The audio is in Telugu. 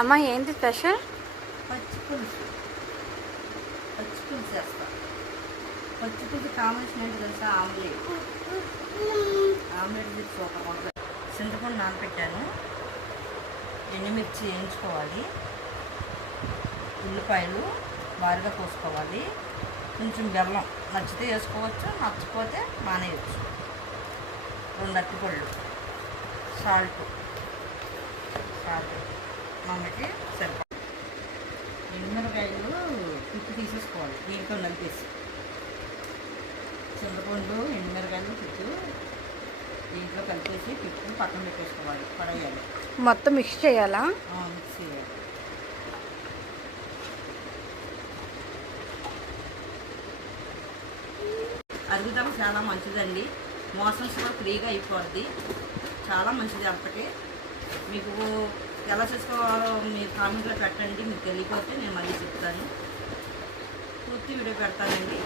అమ్మ ఏంటి స్పెషల్? పచ్చి పులుసు చేస్తా. పచ్చి పులుసు కాంబినేషన్ ఏంటి తెలుసా? ఆమ్లెట్ చేసి సూపర్ ఉంటుంది. చింతపండు నానబెట్టాను, ఎండుమిర్చి వేయించుకోవాలి, ఉల్లిపాయలు బారుగా కోసుకోవాలి, కొంచెం బెల్లం నచ్చితే వేసుకోవచ్చు, నచ్చకపోతే మానేయచ్చు, 2 అరటిపళ్ళు, సాల్ట్ మమ్మకి సరిపడ, ఎండుమిరకాయలు పిప్పి తీసేసుకోవాలి దీంట్లో నలిపేసి, చింతపండు ఎండుమిరకాయలు పిప్పు దీంట్లో కలిపేసి పిప్పు పక్కన పెట్టేసుకోవాలి. పడేయాలి, మొత్తం మిక్స్ చేయాలా? మిక్స్ చేయాలి. అరుగుదల చాలా మంచిదండి, మోషన్స్ కూడా ఫ్రీగా అయిపోద్ది, చాలా మంచిది. అంతకి మీకు ఎలా చేసుకోవాలో మీరు కామెంట్లో పెట్టండి, మీకు తెలియకపోతే నేను మళ్ళీ చెప్తాను. పూర్తి వీడియో పెడతానండి.